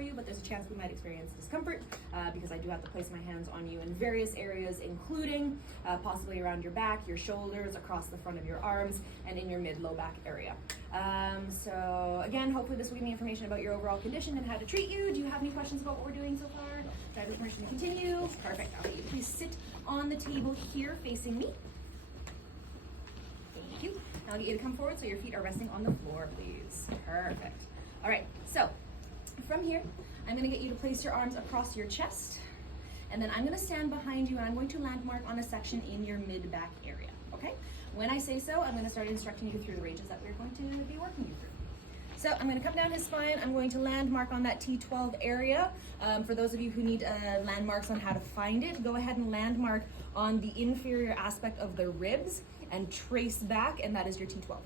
you, but there's a chance we might experience discomfort because I do have to place my hands on you in various areas, including possibly around your back, your shoulders, across the front of your arms, and in your mid-low back area. So again, hopefully this will give me information about your overall condition and how to treat you. Do you have any questions about what we're doing so far? Do I have permission to continue? Perfect. I'll get you to please sit on the table here facing me. Thank you. I'll get you to come forward so your feet are resting on the floor, please. Perfect. All right, so from here, I'm gonna get you to place your arms across your chest, and then I'm gonna stand behind you and I'm going to landmark on a section in your mid-back area, okay? When I say so, I'm gonna start instructing you through the ranges that we're going to be working you through. So I'm gonna come down his spine, I'm going to landmark on that T12 area. For those of you who need landmarks on how to find it, go ahead and landmark on the inferior aspect of the ribs and trace back, and that is your T12,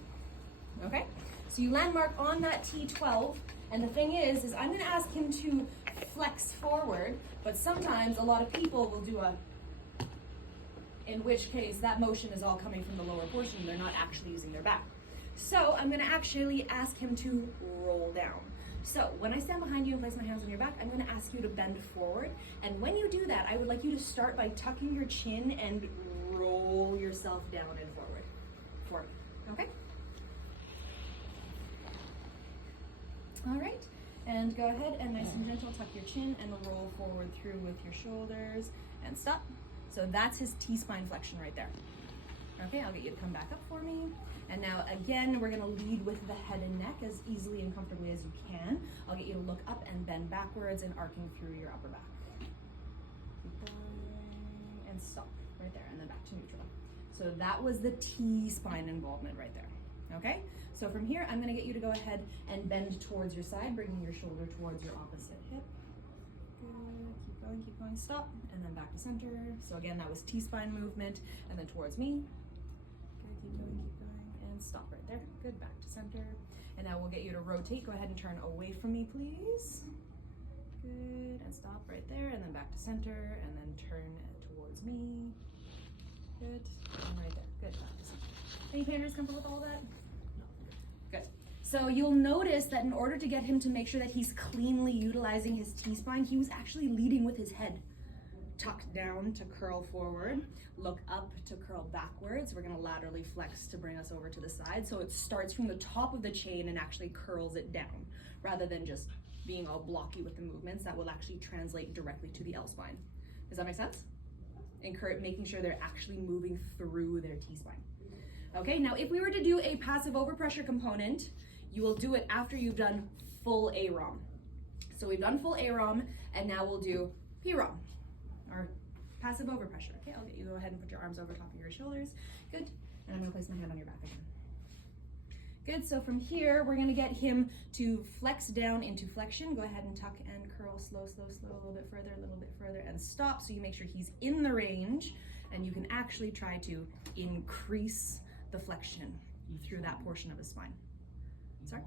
okay? So you landmark on that T12, and the thing is I'm gonna ask him to flex forward, but sometimes a lot of people will do a, in which case that motion is all coming from the lower portion, they're not actually using their back. So I'm gonna actually ask him to roll down. So when I stand behind you and place my hands on your back, I'm gonna ask you to bend forward, and when you do that, I would like you to start by tucking your chin and roll yourself down and forward for me, okay? All right, and go ahead and nice and gentle, tuck your chin and roll forward through with your shoulders and stop. So that's his T-spine flexion right there. Okay, I'll get you to come back up for me. And now again, we're gonna lead with the head and neck as easily and comfortably as you can. I'll get you to look up and bend backwards and arcing through your upper back. Keep going and stop right there, and then back to neutral. So that was the T-spine involvement right there. Okay, so from here, I'm gonna get you to go ahead and bend towards your side, bringing your shoulder towards your opposite hip. Good, keep going, stop, and then back to center. So again, that was T-spine movement, and then towards me. Good, keep going, and stop right there. Good, back to center. And now we'll get you to rotate. Go ahead and turn away from me, please. Good, and stop right there, and then back to center, and then turn towards me. Good, and right there, good, back to center. Any pain or discomfort with all that? Good. So you'll notice that in order to get him to make sure that he's cleanly utilizing his T-spine, he was actually leading with his head. Tuck down to curl forward, look up to curl backwards. We're gonna laterally flex to bring us over to the side. So it starts from the top of the chain and actually curls it down, rather than just being all blocky with the movements. That will actually translate directly to the L-spine. Does that make sense? Making sure they're actually moving through their T-spine. Okay, now if we were to do a passive overpressure component, you will do it after you've done full AROM. So we've done full AROM, and now we'll do PROM, or passive overpressure. Okay, I'll get you to go ahead and put your arms over top of your shoulders. Good, and I'm gonna place my hand on your back again. Good, so from here, we're gonna get him to flex down into flexion. Go ahead and tuck and curl, slow, a little bit further, and stop, so you make sure he's in the range, and you can actually try to increase the flexion through that portion of his spine. Sorry?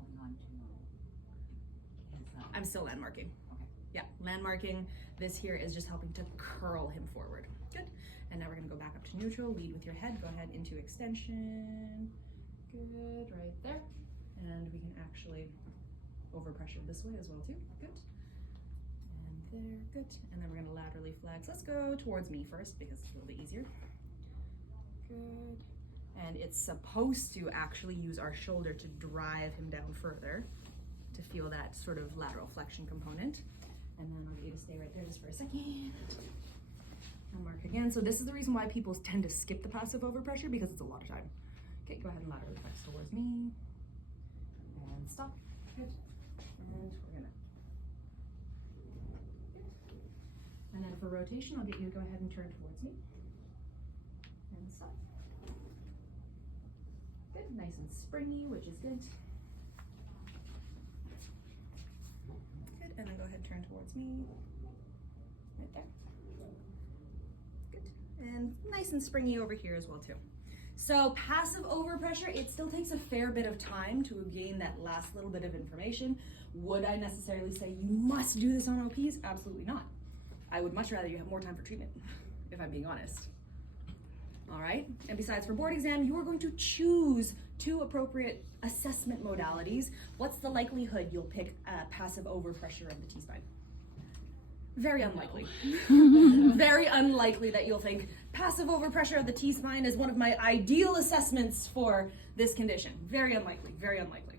I'm still landmarking. Okay. Yeah, landmarking. This here is just helping to curl him forward. Good. And now we're gonna go back up to neutral, lead with your head, go ahead into extension. Good, right there. And we can actually overpressure this way as well too. Good. And there, good. And then we're gonna laterally flex. Let's go towards me first because it's a little bit easier. Good. And it's supposed to actually use our shoulder to drive him down further to feel that sort of lateral flexion component. And then I'll get you to stay right there just for a second. I'll mark again. So this is the reason why people tend to skip the passive overpressure, because it's a lot of time. Okay, go ahead and laterally flex towards me. And stop. Good. And we're gonna. Good. And then for rotation, I'll get you to go ahead and turn towards me. And stop. Good, nice and springy, which is good. Good, and then go ahead and turn towards me. Right there. Good, and nice and springy over here as well too. So passive overpressure, it still takes a fair bit of time to gain that last little bit of information. Would I necessarily say you must do this on OPs? Absolutely not. I would much rather you have more time for treatment, if I'm being honest. All right, and besides for board exam, you are going to choose 2 appropriate assessment modalities. What's the likelihood you'll pick passive overpressure of the T-spine? Very unlikely. Very unlikely that you'll think passive overpressure of the T-spine is one of my ideal assessments for this condition. Very unlikely, very unlikely.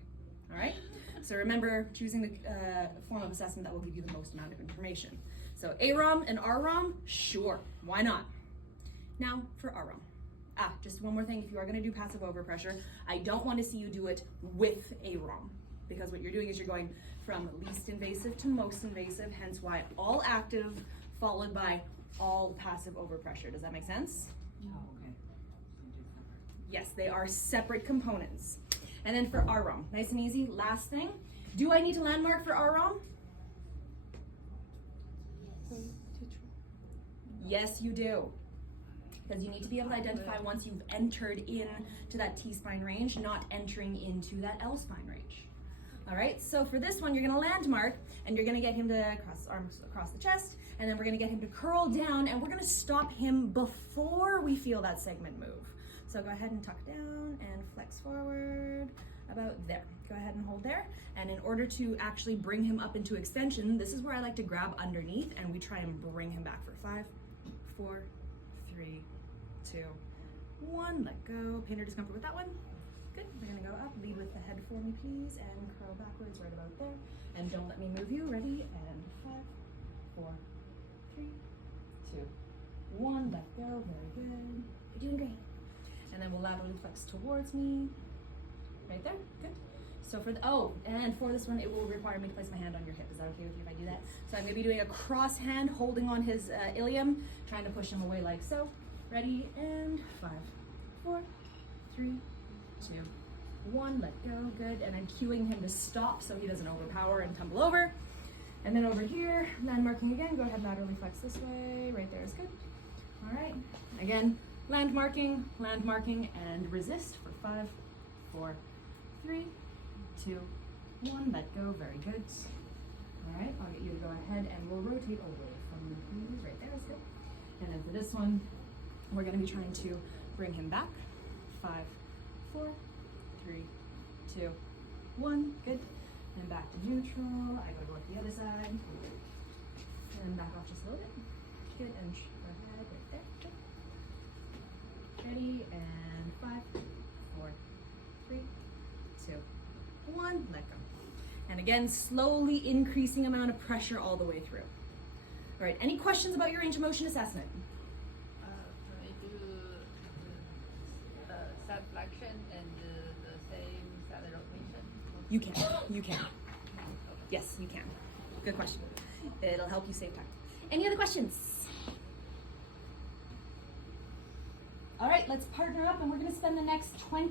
All right, so remember choosing the form of assessment that will give you the most amount of information. So AROM and RROM, sure, why not? Now for RROM. Just one more thing, if you are gonna do passive overpressure, I don't wanna see you do it with AROM, because what you're doing is you're going from least invasive to most invasive, hence why all active followed by all passive overpressure. Does that make sense? Oh, okay. Yes, they are separate components. And then for RROM, nice and easy, last thing, do I need to landmark for RROM? Yes, you do. Because you need to be able to identify once you've entered into that T-spine range, not entering into that L-spine range. All right, so for this one, you're gonna landmark and you're gonna get him to cross his arms across the chest, and then we're gonna get him to curl down, and we're gonna stop him before we feel that segment move. So go ahead and tuck down and flex forward about there. Go ahead and hold there. And in order to actually bring him up into extension, this is where I like to grab underneath and we try and bring him back for 5, 4, 3, 2, 1. Let go. Pain or discomfort with that one? Good. We're gonna go up. Lead with the head for me, please, and curl backwards right about there. And don't let me move you. Ready? And 5, 4, 3, 2, 1. Let go. Very good. You're doing great. And then we'll laterally flex towards me. Right there. Good. So for and for this one, it will require me to place my hand on your hip. Is that okay with you if I do that? So I'm going to be doing a cross hand, holding on his ilium, trying to push him away like so. Ready? And 5, 4, 3, 2, 1. Let go. Good. And I'm cueing him to stop so he doesn't overpower and tumble over. And then over here, landmarking again. Go ahead, laterally flex this way. Right there is good. All right. Again, landmarking, and resist for 5, 4, 3, 2, 1. Let go. Very good. All right. I'll get you to go ahead and we'll rotate away from the knees. Right there is good. And then for this one, we're going to be trying to bring him back. 5, 4, 3, 2, 1. Good. And back to neutral. I gotta go up the other side. And back off just a little bit. Good. And go ahead right there. Good. Ready? And 5, 4, 3, 2, 1. Let go. And again, slowly increasing amount of pressure all the way through. All right. Any questions about your range of motion assessment? Can I do side flexion and the same side rotation? You can. You can. Yes, you can. Good question. It'll help you save time. Any other questions? All right, let's partner up and we're going to spend the next 20